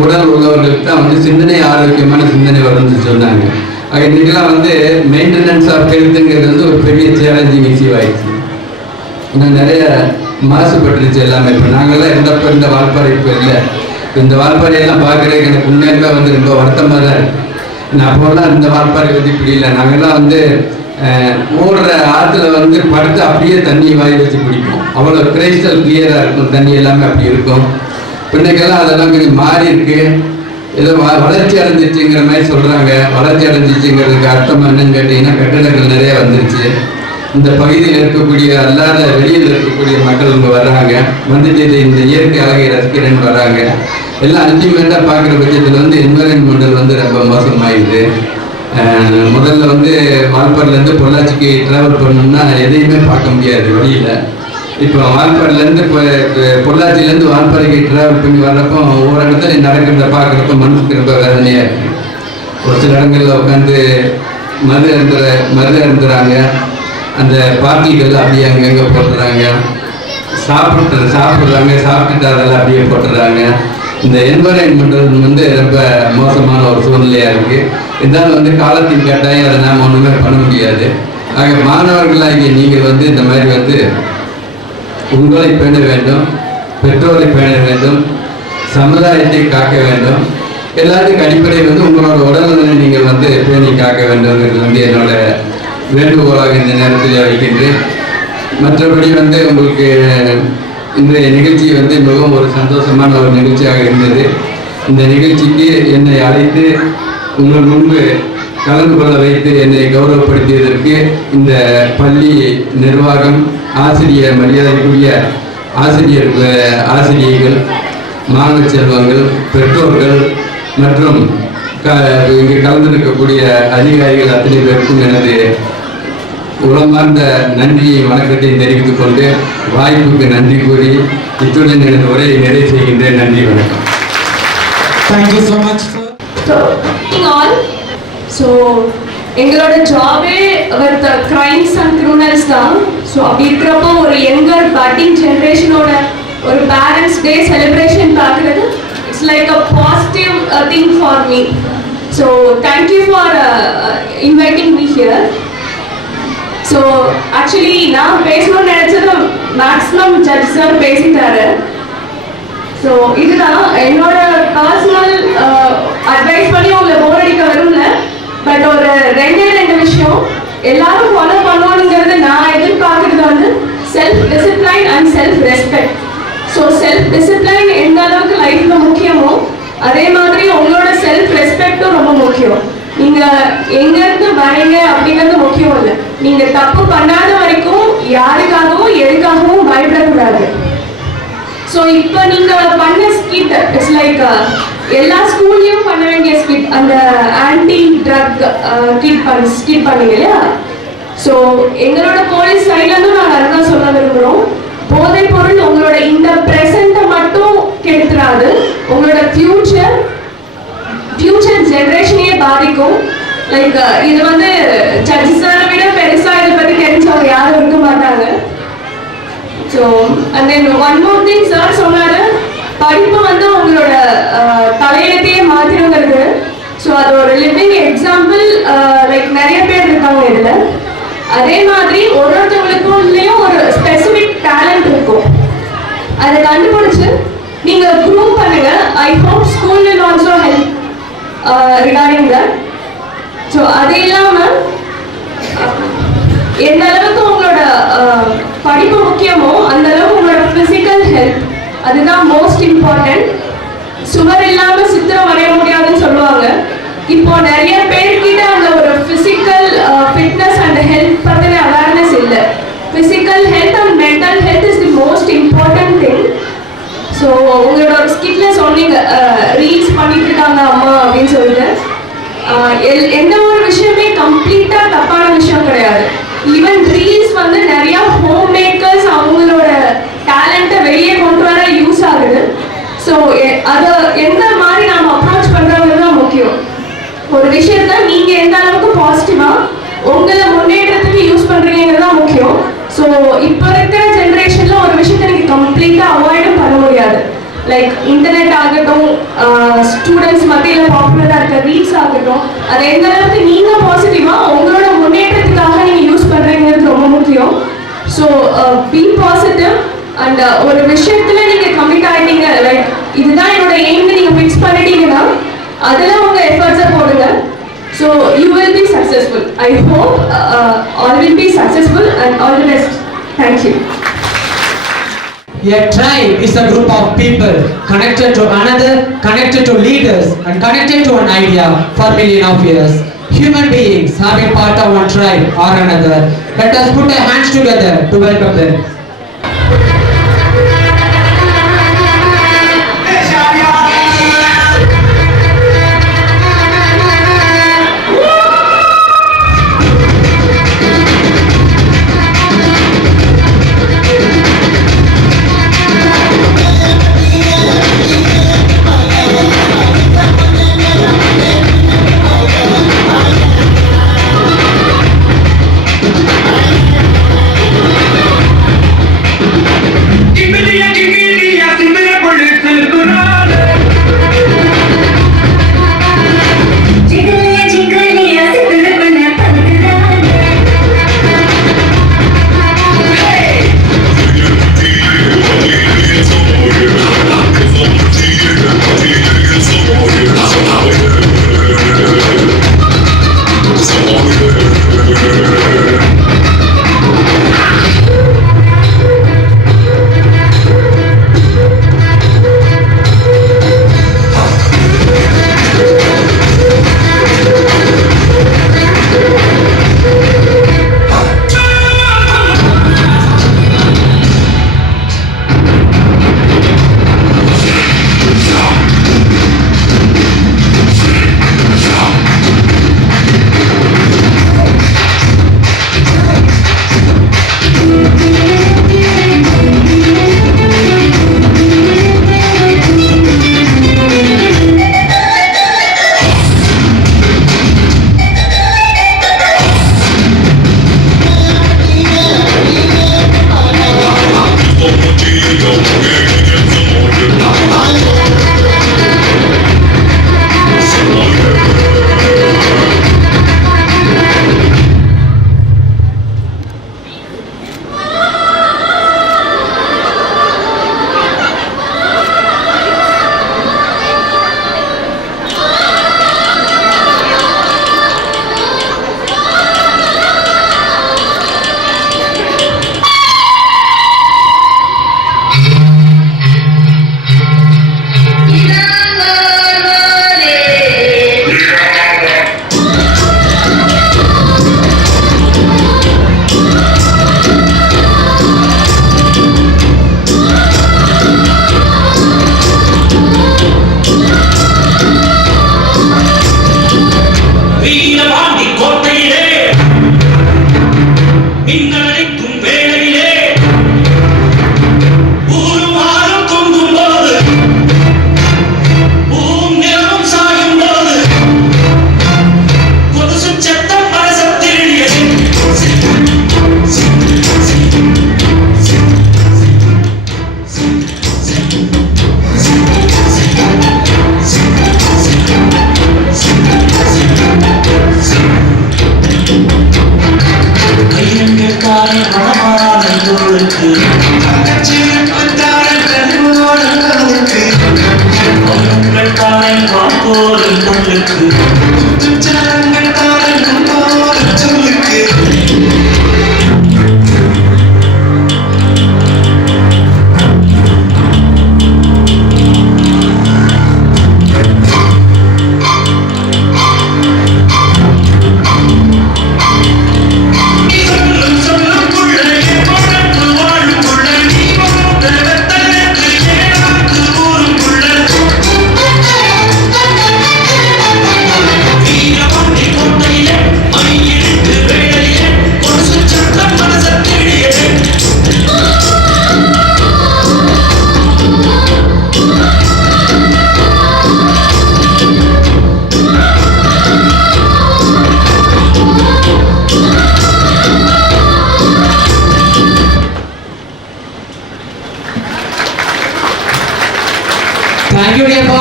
உடல் உள்ளவர்களுக்கு தான் வந்து சிந்தனை ஆரோக்கியமான சிந்தனை வரும்னு சொன்னாங்க. இன்றைக்கெல்லாம் வந்து மெயின்டெனன்ஸ் ஆஃப் ஹெல்த்துங்கிறது வந்து ஒரு பெரிய சேலஞ்சிங் இஷ்யூ ஆயிடுச்சு. இன்னும் நிறைய மாசுபட்டுருச்சு எல்லாமே. இப்போ நாங்கள்லாம் இருந்தப்போ இந்த வால்பாறை இப்போ இல்லை. இந்த வால்பாறையெல்லாம் பார்க்குறதுக்கு எனக்கு உண்மையிலுமே வந்து ரொம்ப வருத்தமாக தான் இருக்குது. அப்போல்லாம் இந்த வால்பாறை வந்து இப்படி இல்லை. நாங்கள்லாம் வந்து ஓடுற ஆற்றுல வந்து படுத்து அப்படியே தண்ணி வாய் வச்சு பிடிப்போம். அவ்வளோ கிரைஸ்டல் கிளியராக இருக்கும், தண்ணி எல்லாமே அப்படி இருக்கும். பின்னைக்கெல்லாம் அதெல்லாம் கொஞ்சம் மாறி இருக்கு. ஏதோ வளர்ச்சி அடைஞ்சிச்சுங்கிற மாதிரி சொல்கிறாங்க. வளர்ச்சி அடைஞ்சிச்சுங்கிறதுக்கு அர்த்தம் என்னன்னு கேட்டிங்கன்னா கட்டிடங்கள் நிறைய வந்துருச்சு. இந்த பகுதியில் இருக்கக்கூடிய அல்லாத வெளியில் இருக்கக்கூடிய மக்கள் இங்கே வர்றாங்க, வந்துட்டு இந்த இயற்கை அழகை ரசிக்கிறேன்னு வர்றாங்க. எல்லாம் அல்டிமேட்டாக பார்க்குற பட்சத்தில் வந்து என்வரன்மெண்டல் வந்து ரொம்ப மோசமாயிடுது. முதல்ல வந்து வால்பாறையிலேருந்து பொள்ளாச்சிக்கு ட்ராவல் பண்ணணும்னா எதையுமே பார்க்க முடியாது வழியில். இப்போ வால்பாறையிலேருந்து இப்போ பொள்ளாச்சியிலேருந்து வால்பாறைக்கு ட்ராவல் பண்ணி வர்றப்போ ஒவ்வொரு இடத்துல நடக்கிறத பார்க்குறப்ப மனசுக்கு ரொம்ப வேதனையாக இருக்குது. ஒரு சில இடங்களில் உட்காந்து மது அருந்துறாங்க. அந்த பார்ட்டிகள் அப்படியே அங்கங்கே போட்டுறாங்க. சாப்பிட்றாங்க, சாப்பிட்டுட்டு அதெல்லாம் அப்படியே போட்டுறாங்க. இந்த என்வரன்மெண்டல் வந்து ரொம்ப மோசமான ஒரு சூழ்நிலையாக இருக்குது. இருந்தாலும் வந்து காலத்தின் கட்டாயம் அதை நாம் ஒன்றுமே பண்ண முடியாது. ஆக மாணவர்களாகிய நீங்கள் வந்து இந்த மாதிரி வந்து உங்களை பேண வேண்டும், பெற்றோரை பேண வேண்டும், சமுதாயத்தை காக்க வேண்டும். எல்லாத்துக்கும் அடிப்படை வந்து உங்களோட உடல்நலனை நீங்கள் வந்து பேணி காக்க வேண்டும்ங்கிறது வந்து என்னோட வேண்டுகோளாக இந்த நேரத்தில் வைக்கின்றேன். மற்றபடி வந்து உங்களுக்கு இன்றைய நிகழ்ச்சி வந்து மிகவும் ஒரு சந்தோஷமான ஒரு நிகழ்ச்சியாக இருந்தது. இந்த நிகழ்ச்சிக்கு என்னை அழைத்து உங்கள் முன்பு கலந்து கொள்ள வைத்து என்னை கௌரவப்படுத்தியதற்கு இந்த பள்ளி நிர்வாகம், ஆசிரியர், மரியாதைக்குரிய ஆசிரியர்கள், மாணவ செல்வங்கள், பெற்றோர்கள் மற்றும் இங்கு கலந்திருக்கக்கூடிய அதிகாரிகள் அத்தனை பேருக்கும் எனது உளமார்ந்த நன்றியை, வணக்கத்தையும் தெரிவித்துக் கொண்டு வாய்ப்புக்கு நன்றி கூறி இத்துடன் எனது உரையை நிறைவு செய்கின்றேன். நன்றி, வணக்கம். Thank you so much. So எங்களோட ஜாபே வித் கிரைம்ஸ் அண்ட் கிரிமினல்ஸ் தான். ஸோ அப்படி இருக்கிறப்போ ஒரு யங்கர் பட்டிங் ஜென்ரேஷனோட ஒரு பேரண்ட்ஸ் டே செலிப்ரேஷன் பார்க்குறது it's like a positive thing for me. So thank you for inviting me here. So actually நான் பேசணும்னு நினச்சது மேக்ஸிமம் ஜட்ஜ் சார் பேசிட்டாரு. ஸோ இதுதான் என்னோட பர்சனல் அட்வைஸ் பண்ணி உங்களை போர் அடிக்க வரும்ல. பட் ஒரு ரெண்டு விஷயம் எல்லாரும் ஃபாலோ பண்ணணுங்கிறது நான் எதிர்பார்க்கறது வந்து self discipline and self respect. So self discipline எந்த அளவுக்கு லைஃப்ல முக்கியமோ அதே மாதிரி உங்களோட செல்ஃப் ரெஸ்பெக்டும் ரொம்ப முக்கியம். நீங்க எங்க இருந்து வரீங்க அப்படிங்கிறது முக்கியம் இல்லை. நீங்க தப்பு பண்ணாத வரைக்கும் யாருக்காகவும் எதுக்காகவும் பயப்படக்கூடாது. ஸோ இப்போ நீங்க பண்ண ஸ்கிட் இட்ஸ் லைக் எல்லா ஸ்கூல்லையும் பண்ண வேண்டிய ஸ்கிட், அந்த ஆன்டி ட்ரக் ஸ்கிட் பண்ணீங்க இல்லையா? ஸோ எங்களோட போலீஸ் சைட்லேருந்து நாங்கள் அதுதான் சொல்ல விரும்புகிறோம். போதைப் பொருள் உங்களோட இந்த ப்ரெசண்ட்டை மட்டும் கெடுத்துடாது, உங்களோட ஃபியூச்சர் ஜென்ரேஷனையே பாதிக்கும். லைக் இது வந்து ஜட்ஜஸை விட பெருசாக இதை பற்றி தெரிஞ்சவங்க யாரும் இருக்க மாட்டாங்க. So and then one more thing sir சொன்னாரு, படிப்பு வந்து உங்களோட தலையெழுத்தையே மாத்திருங்கிறது. ஸோ அது ஒரு லிவிங் எக்ஸாம்பிள். லைக் நிறைய பேர் இருக்காங்க இதில். அதே மாதிரி ஒருத்தவங்களுக்கும் ஒரு ஸ்பெசிஃபிக் டேலண்ட் இருக்கும். அதை கண்டுபிடிச்சு நீங்கள் ப்ரூவ் பண்ணுங்க. I hope school will also help regarding that. So அது இல்லாமல் எந்த அளவுக்கு உங்களோட படிப்பு முக்கியமோ அந்த அளவுக்கு உங்களோட பிசிக்கல் ஹெல்த் அதுதான் மோஸ்ட் இம்பார்ட்டன்ட். சுவர் இல்லாம சித்திரம் வரைய முடியாதுன்னு சொல்லுவாங்க. இப்போ நிறைய பேர்கிட்ட அந்த ஒரு பிசிக்கல் ஃபிட்னஸ் அண்ட் ஹெல்த் பத்தின அவேர்னஸ் இல்லை. Physical health and mental health is the most important thing. So உங்களோட ஸ்கிட்ல சொன்னீங்க ரீல்ஸ் பண்ணிட்டு இருக்காங்க அம்மா அப்படின்னு சொல்லிட்டு. எந்த ஒரு விஷயமே கம்ப்ளீட்டா தப்பான விஷயம் கிடையாது. ஈவன் ரீல்ஸ் வந்து நிறைய ஹோம் மேக்கர்ஸ் அவங்களோட டேலண்ட்டை வெளியே கொண்டு வர யூஸ் ஆகுது. ஸோ அதை எந்த மாதிரி நாம் அப்ரோச் பண்ணுறது தான் முக்கியம். ஒரு விஷயத்த நீங்கள் எந்த அளவுக்கு பாசிட்டிவாக உங்களை முன்னேற்றத்துக்கு யூஸ் பண்ணுறீங்கிறது தான் முக்கியம். ஸோ இப்போ இருக்கிற ஜென்ரேஷனில் ஒரு விஷயத்தை நீங்கள் கம்ப்ளீட்டாக அவாய்டும் பண்ண முடியாது. லைக் இன்டர்நெட் ஆகட்டும், ஸ்டூடெண்ட்ஸ் மத்தியில் பாப்புலராக இருக்க ரீல்ஸ் ஆகட்டும், அது எந்த அளவுக்கு நீங்கள் பாசிட்டிவாக உங்களோட முன்னேற்றத்துக்காக நீங்கள் யூஸ் பண்ணுறீங்கிறது ரொம்ப முக்கியம். ஸோ பி பாசிட்டிவ் அண்ட் ஒரு விஷயத்தில் நீங்கள் கமிட் ஆகிட்டீங்க, லைக் இதுதான் என்னோட எய்ம்னு நீங்கள் ஃபிக்ஸ் பண்ணிட்டீங்கன்னா அதில் உங்கள் எஃபர்ட்ஸை போடுங்க. So you will be successful. I hope all will be successful and all the best. Thank you. A tribe is a group of people connected to another, connected to leaders, and connected to an idea for millions of years. Human beings have been part of one tribe or another. Let us put our hands together to welcome them.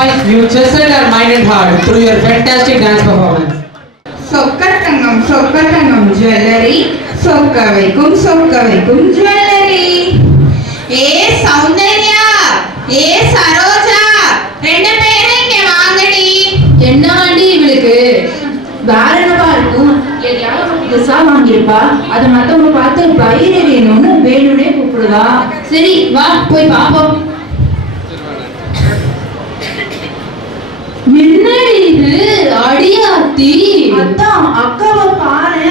boys, you chiselled our mind and heart through your fantastic dance performance. சொக்கத்தங்கம் jewellery, சொக்க வைக்கும் jewellery. ஏ சௌந்தர்யா, ஏ சரோஜா, ரெண்டு பேரும் இங்க வாங்கடி. என்ன ஆண்டி இவளுக்கு வேற என்னவா இருக்கும்? எதையாவது புதுசா வாங்கியிருப்பா, அதை மத்தவங்க பார்த்து பயிரை வேணும்னே கூப்பிடுவா. சரி வா போய் பாப்போம். என்னடி இது அடியாத்தி? அதான் அக்காவை பாரு,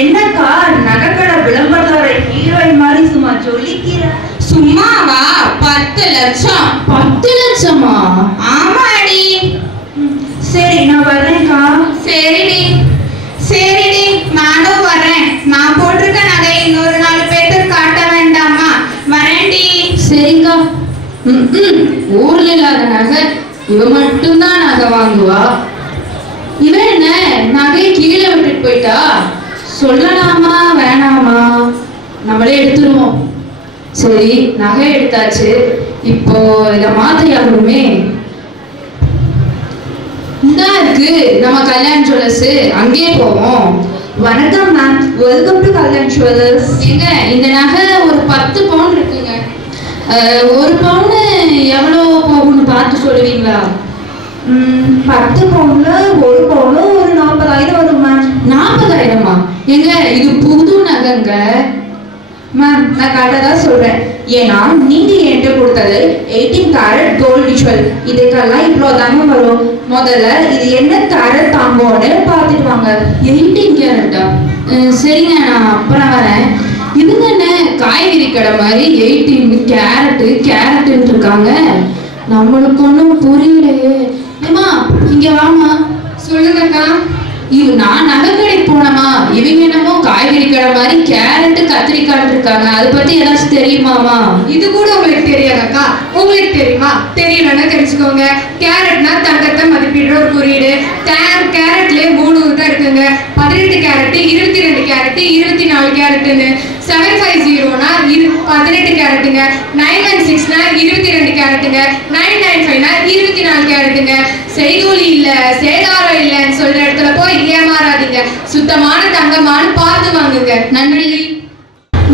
என்னக்கா நகைக்கடை விளம்பரத்தோட ஹீரோயின் மாதிரி சும்மா சொல்லிக்கிற. சும்மாவா? 10 லட்சம். 10 லட்சமா? ஆமாடி. சரி நான் வரேன்க்கா. சரிடி நானும் வரேன். நான் போட்டிருக்க நகை இன்னொரு 4 பேருக்கு காட்ட வேண்டாமா? வரேன்டி. சரிக்கா. ஊர்ல இல்லாத நகை இவ மட்டும்தான் நகை வாங்குவா. இவன் என்ன நகை கீழே விட்டுட்டு போயிட்டா? சொல்லலாமா வேணாமா? நம்மளே எடுத்துருவோம். சரி நகை எடுத்தாச்சு, இப்போ இத மாத்தியாகணுமே. இந்த இருக்கு நம்ம கல்யாண் ஜுவல்லர்ஸ், அங்கேயே போவோம். வணக்கம் ma'am, welcome to Kalyan jewellers. எங்க இந்த நகை ஒரு 10 பவுன் இருக்குங்க. ஒரு பவுன் எவ்வளோ போகும்னு பார்த்து சொல்லுவீங்களா? 10 பவுன்ல ஒரு பவுன் ஒரு 40,000 வரும் மேம். 40,000மா? எங்க இது புது நகைங்க. மேம் நான் கரெக்டாக தான் சொல்கிறேன். ஏன்னா நீங்கள் என்கிட்ட கொடுத்தது 18 கேரட் கோல்டு ஜுவல். இதுக்கெல்லாம் இவ்வளோ தாங்க வரும். முதல்ல இது என்ன கேரட் தாங்கோன்னு பார்த்துட்டு வாங்க. 18 கேரட்டா? சரிங்க, நான் அப்புறம் வரேன். இதுங்க என்ன காய்கறி கடை மாதிரி 18 கேரட்டுன்னு இருக்காங்க. நம்மளுக்கு ஒன்றும் புரியலையே. ஏமா இங்க வாமா. சொல்லுங்கக்கா. நான் நகைக்கடைக்கு போனமா, இவங்க என்னமோ காய்கறி கடை மாதிரி கேரட்டு கத்திரிக்காய் இருக்காங்க. அதை பத்தி ஏதாச்சும் தெரியுமாமா? இது கூட உங்களுக்கு தெரியாதாக்கா? உங்களுக்கு தெரியுமா? தெரியலன்னா தெரிஞ்சுக்கோங்க. கேரட்னா தங்கத்தை மதிப்பிடுற ஒரு குறியீடு. கேரட்லயே 3 தான் இருக்குங்க. 18 கேரட், 22 கேரட், 24 கேரட்னு. 750னா 18 கேரட்டுங்க. 916னா 22 கேரட்டுங்க. 995னா 24 கேரட்டுங்க. செய்கூலி இல்ல சேதாரம் இல்லைன்னு சொல்ற இடத்துல போய் ஏமாறாதீங்க. சுத்தமான தங்கமான பார்த்து வாங்குங்க. நன்றி.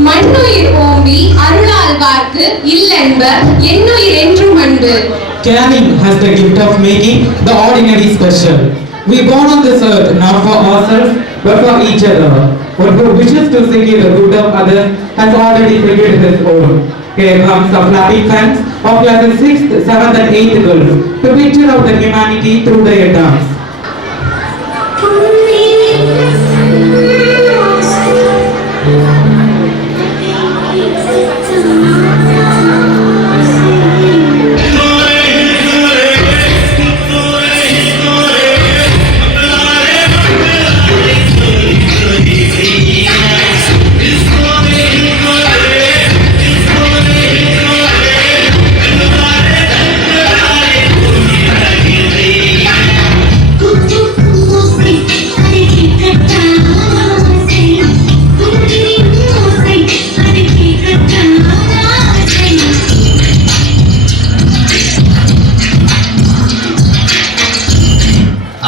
மண்ணுயிர் ஓம்பி அருளால் வார்க்கு இல்லென்ப என்னுயிர் என்றும் அன்பு. Caring has the gift of making the ordinary special. We born on this earth not for ourselves but for each other. One who wishes to secure the good of others has already secured his own. Here comes the flapping hands of classes 6th, 7th and 8th girls to picture of the humanity through their dance.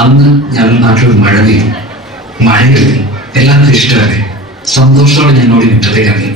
അന്ന് ഞങ്ങൾ നാട്ടിൽ മഴ പെയ്യും. മഴയിൽ എല്ലാവർക്കും ഇഷ്ടമല്ലേ. സന്തോഷത്തോടെ ഞങ്ങളോട് മുറ്റത്തേക്ക് ഇറങ്ങി.